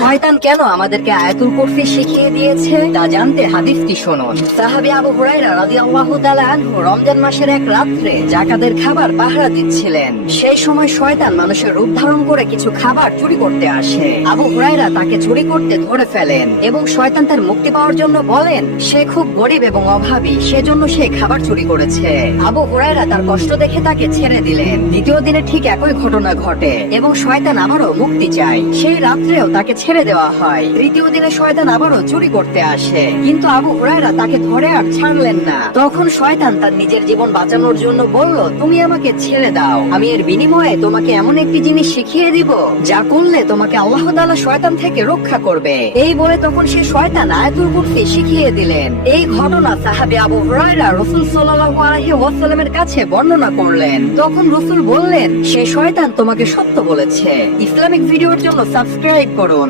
শয়তান কেন আমাদেরকে আয়াতুল কুরসি শিখিয়ে দিয়েছে তা জানতে হাদিসটি শুনুন। সাহাবী আবু হুরায়রা রাদিয়াল্লাহু তাআলা আনহু রমজান মাসের এক রাত্রে জাকাতের খাবার পাহারা দিচ্ছিলেন। সেই সময় শয়তান মানুষের রূপ ধারণ করে কিছু খাবার চুরি করতে আসে। আবু হুরায়রা তাকে চুরি করতে ধরে ফেলেন এবং শয়তান তার মুক্তি পাওয়ার জন্য বলেন সে খুব গরিব এবং অভাবী, সেজন্য সে খাবার চুরি করেছে। আবু হুরায়রা তার কষ্ট দেখে তাকে ছেড়ে দিলেন। দ্বিতীয় দিনে ঠিক একই ঘটনা ঘটে এবং শয়তান আবারও মুক্তি চায়। সেই রাত্রেও তাকে ছেড়ে দেওয়া হয়। তৃতীয় দিনে শয়তান আবারও চুরি করতে আসে, কিন্তু আবু হুরায়রা তাকে ধরে আর ছাড়লেন না। তখন শয়তান তার নিজের জীবন বাঁচানোর জন্য বলল, তুমি আমাকে ছেড়ে দাও, আমি এর বিনিময়ে তোমাকে এমন একটি জিনিস শিখিয়ে দিব যা করলে তোমাকে আল্লাহ তাআলা শয়তান থেকে রক্ষা করবে। এই বলে তখন সে শয়তান আয়াতুল কুরসি শিখিয়ে দিলেন। এই ঘটনা সাহাবী আবু হুরায়রা রাসূল সাল্লাল্লাহু আলাইহি ওয়াসাল্লামের কাছে বর্ণনা করলেন। তখন রাসূল বললেন, সে শয়তান তোমাকে সত্য বলেছে। ইসলামিক ভিডিওর জন্য সাবস্ক্রাইব করুন।